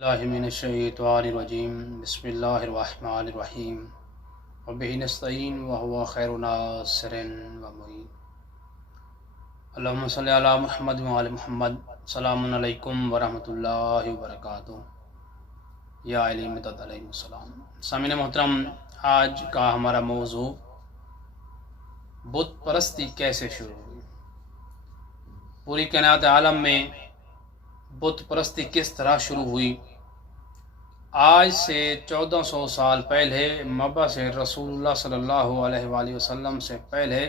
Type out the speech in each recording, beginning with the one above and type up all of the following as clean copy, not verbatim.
اللہ من الشیطان الرجیم بسم اللہ الرحمن الرحیم وبہ نستعین وہو خیر ناصر و معین اللہم صلی علی محمد وعلی محمد السلام علیکم ورحمۃ اللہ وبرکاتہ یا علی مدد علیہ السلام۔ سامعین محترم، آج کا ہمارا موضوع بت پرستی کیسے شروع ہوئی۔ پوری کائنات عالم میں بت پرستی کس طرح شروع ہوئی۔ آج سے 1400 سال پہلے مبعث رسول اللہ صلی اللہ علیہ وآلہ وسلم سے پہلے،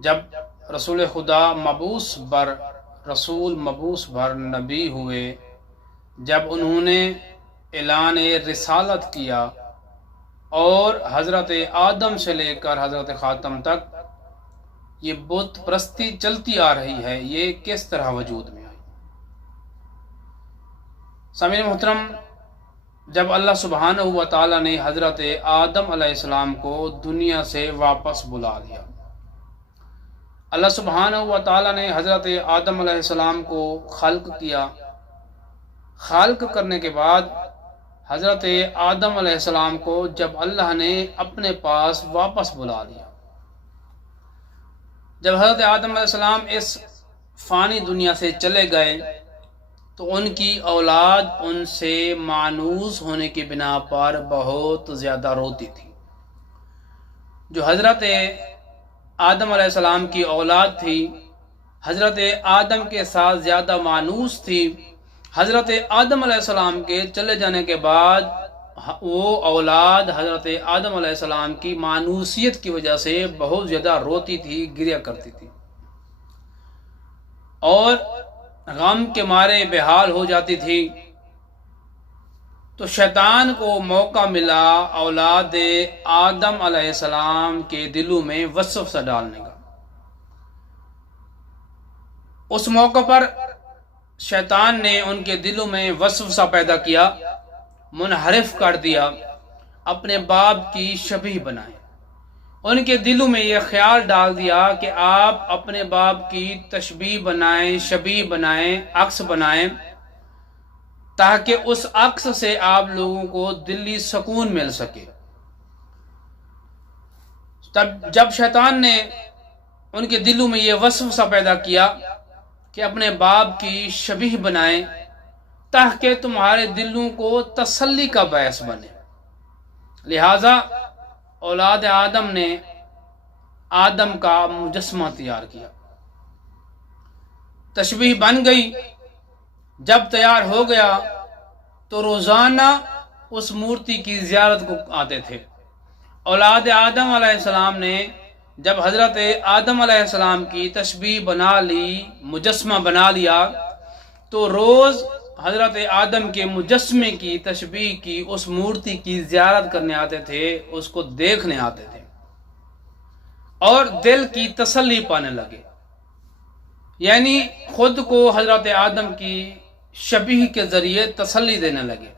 جب رسول خدا مبعوث بر نبی ہوئے، جب انہوں نے اعلان رسالت کیا اور حضرت آدم سے لے کر حضرت خاتم تک یہ بت پرستی چلتی آ رہی ہے، یہ کس طرح وجود میں آئی۔ سامعین محترم، جب اللہ سبحانہ و تعالی نے حضرت آدم علیہ السلام کو دنیا سے واپس بلا لیا، اللہ سبحانہ و تعالی نے حضرت آدم علیہ السلام کو خلق کیا۔ خلق کرنے کے بعد حضرت آدم علیہ السلام کو جب اللہ نے اپنے پاس واپس بلا لیا، جب حضرت آدم علیہ السلام اس فانی دنیا سے چلے گئے تو ان کی اولاد ان سے مانوس ہونے کی بنا پر بہت زیادہ روتی تھی۔ جو حضرت آدم علیہ السلام کی اولاد تھی، حضرت آدم کے ساتھ زیادہ مانوس تھی۔ حضرت آدم علیہ السلام کے چلے جانے کے بعد وہ اولاد حضرت آدم علیہ السلام کی مانوسیت کی وجہ سے بہت زیادہ روتی تھی، گریا کرتی تھی اور غم کے مارے بے حال ہو جاتی تھی۔ تو شیطان کو موقع ملا اولاد آدم علیہ السلام کے دلوں میں وسوسہ ڈالنے کا۔ اس موقع پر شیطان نے ان کے دلوں میں وسوسہ پیدا کیا، منحرف کر دیا، اپنے باپ کی شبیہ بنائے۔ ان کے دلوں میں یہ خیال ڈال دیا کہ آپ اپنے باپ کی تشبیہ بنائیں، شبیہ بنائیں، عکس بنائیں، تاکہ اس عکس سے آپ لوگوں کو دلی سکون مل سکے۔ تب جب شیطان نے ان کے دلوں میں یہ وسوسہ پیدا کیا کہ اپنے باپ کی شبیہ بنائیں تاکہ تمہارے دلوں کو تسلی کا باعث بنے، لہذا اولاد آدم نے آدم کا مجسمہ تیار کیا۔ تشبیہ بن گئی۔ جب تیار ہو گیا تو روزانہ اس مورتی کی زیارت کو آتے تھے۔ اولاد آدم علیہ السلام نے جب حضرت آدم علیہ السلام کی تشبیہ بنا لی، مجسمہ بنا لیا، تو روز حضرت آدم کے مجسمے کی تشبیہ کی اس مورتی کی زیارت کرنے آتے تھے، اس کو دیکھنے آتے تھے اور دل کی تسلی پانے لگے، یعنی خود کو حضرت آدم کی شبیہ کے ذریعے تسلی دینے لگے۔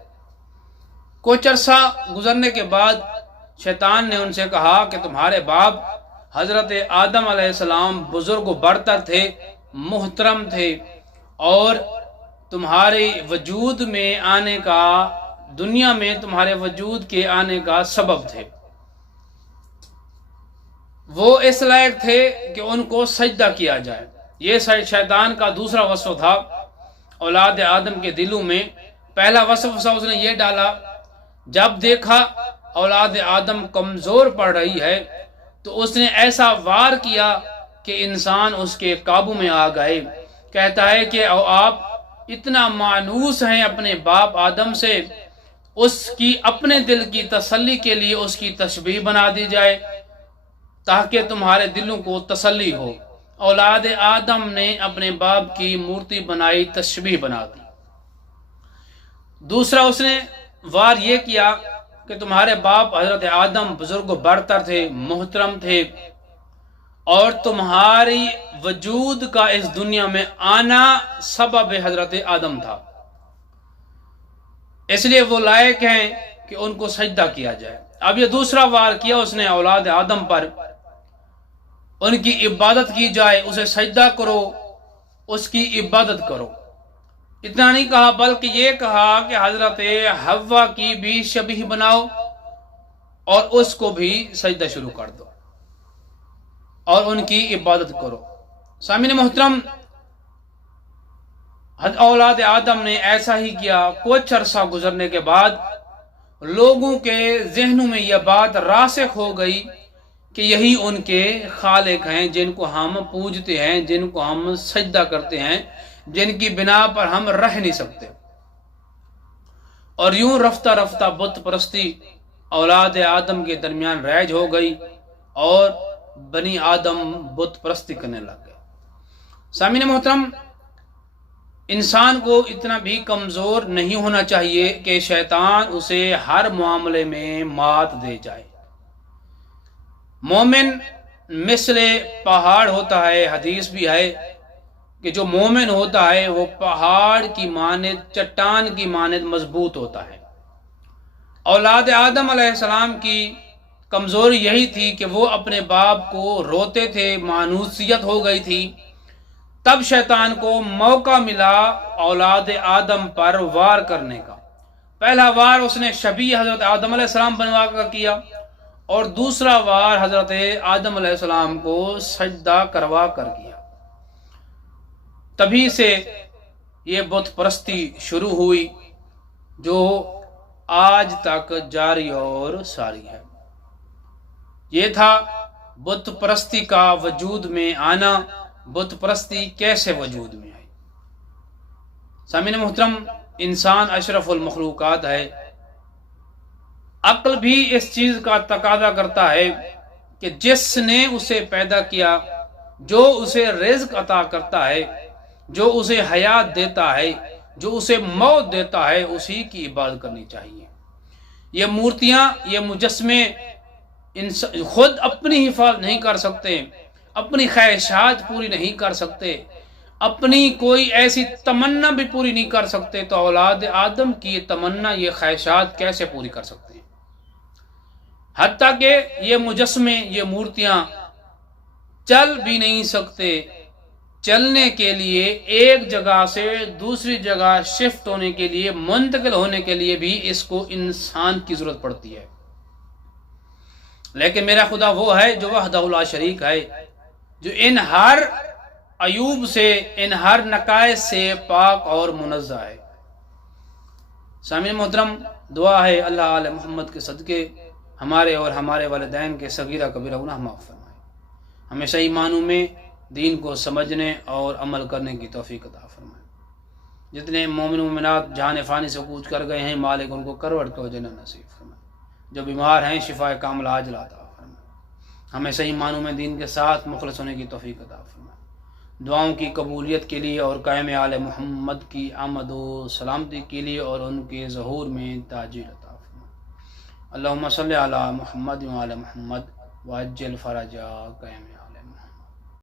کچھ عرصہ گزرنے کے بعد شیطان نے ان سے کہا کہ تمہارے باپ حضرت آدم علیہ السلام بزرگ و برتر تھے، محترم تھے اور تمہارے وجود میں آنے کا، دنیا میں تمہارے وجود کے آنے کا سبب تھے۔ وہ اس لائق تھے کہ ان کو سجدہ کیا جائے۔ یہ شیطان کا دوسرا وسوسہ تھا اولاد آدم کے دلوں میں۔ پہلا وسوسہ اس نے یہ ڈالا، جب دیکھا اولاد آدم کمزور پڑ رہی ہے تو اس نے ایسا وار کیا کہ انسان اس کے قابو میں آ گئے۔ کہتا ہے کہ آپ اتنا مانوس ہیں اپنے باپ آدم سے، اس کی اپنے دل کی تسلی کے لیے اس کی تشبیہ بنا دی جائے تاکہ تمہارے دلوں کو تسلی ہو۔ اولاد آدم نے اپنے باپ کی مورتی بنائی، تشبیہ بنا دی۔ دوسرا اس نے وار یہ کیا کہ تمہارے باپ حضرت آدم بزرگ و برتر تھے، محترم تھے اور تمہاری وجود کا اس دنیا میں آنا سبب حضرت آدم تھا، اس لیے وہ لائق ہیں کہ ان کو سجدہ کیا جائے۔ اب یہ دوسرا وار کیا اس نے اولاد آدم پر، ان کی عبادت کی جائے، اسے سجدہ کرو، اس کی عبادت کرو۔ اتنا نہیں کہا بلکہ یہ کہا کہ حضرت حوا کی بھی شبیہ بناؤ اور اس کو بھی سجدہ شروع کر دو اور ان کی عبادت کرو۔ سامعین محترم، اولاد آدم نے ایسا ہی کیا۔ کچھ عرصہ گزرنے کے بعد لوگوں کے ذہنوں میں یہ بات راسخ ہو گئی کہ یہی ان کے خالق ہیں، جن کو ہم پوجتے ہیں، جن کو ہم سجدہ کرتے ہیں، جن کی بنا پر ہم رہ نہیں سکتے۔ اور یوں رفتہ رفتہ بت پرستی اولاد آدم کے درمیان رائج ہو گئی اور بنی آدم بت پرستی کرنے لگ گئے۔ سامعین محترم، انسان کو اتنا بھی کمزور نہیں ہونا چاہیے کہ شیطان اسے ہر معاملے میں مات دے جائے۔ مومن مثل پہاڑ ہوتا ہے، حدیث بھی ہے کہ جو مومن ہوتا ہے وہ پہاڑ کی مانند، چٹان کی مانند مضبوط ہوتا ہے۔ اولاد آدم علیہ السلام کی کمزوری یہی تھی کہ وہ اپنے باپ کو روتے تھے، مانوسیت ہو گئی تھی۔ تب شیطان کو موقع ملا اولاد آدم پر وار کرنے کا۔ پہلا وار اس نے شبیہ حضرت آدم علیہ السلام بنوا کر کیا، اور دوسرا وار حضرت آدم علیہ السلام کو سجدہ کروا کر کیا۔ تبھی سے یہ بت پرستی شروع ہوئی جو آج تک جاری اور ساری ہے۔ یہ تھا بت پرستی کا وجود میں آنا، بت پرستی کیسے وجود میں آئی۔ سامعین محترم، انسان اشرف المخلوقات ہے۔ عقل بھی اس چیز کا تقاضا کرتا ہے کہ جس نے اسے پیدا کیا، جو اسے رزق عطا کرتا ہے، جو اسے حیات دیتا ہے، جو اسے موت دیتا ہے، اسی کی عبادت کرنی چاہیے۔ یہ مورتیاں، یہ مجسمے خود اپنی حفاظت نہیں کر سکتے، اپنی خواہشات پوری نہیں کر سکتے، اپنی کوئی ایسی تمنا بھی پوری نہیں کر سکتے، تو اولاد آدم کی یہ تمنا، یہ خواہشات کیسے پوری کر سکتے ہیں؟ حتیٰ کہ یہ مجسمے، یہ مورتیاں چل بھی نہیں سکتے۔ چلنے کے لیے ایک جگہ سے دوسری جگہ شفٹ ہونے کے لیے، منتقل ہونے کے لیے بھی اس کو انسان کی ضرورت پڑتی ہے۔ لیکن میرا خدا وہ ہے جو وحدہ لا شریک ہے، جو ان ہر عیوب سے، ان ہر نقائص سے پاک اور منزہ ہے۔ سامعین محترم، دعا ہے اللہ آل محمد کے صدقے ہمارے اور ہمارے والدین کے صغیرہ کبیرہ گناہ معاف فرمائے، ہمیں صحیح معنوں میں دین کو سمجھنے اور عمل کرنے کی توفیق عطا فرمائے۔ جتنے مومن و مومنات جہان فانی سے کوچ کر گئے ہیں، مالک ان کو کروٹ کو جنت نصیب فرمائے۔ جو بیمار ہیں شفا کاملہ عاجلہ عطا فرمائے۔ ہمیں صحیح معنوں میں دین کے ساتھ مخلص ہونے کی توفیق عطا فرمائے۔ دعاؤں کی قبولیت کے لیے اور قائم آل محمد کی آمد و سلامتی کے لیے اور ان کے ظہور میں تاجیل عطا فرمائے۔ اللہم صلی علی محمد و علی محمد وعجل فرجا قائم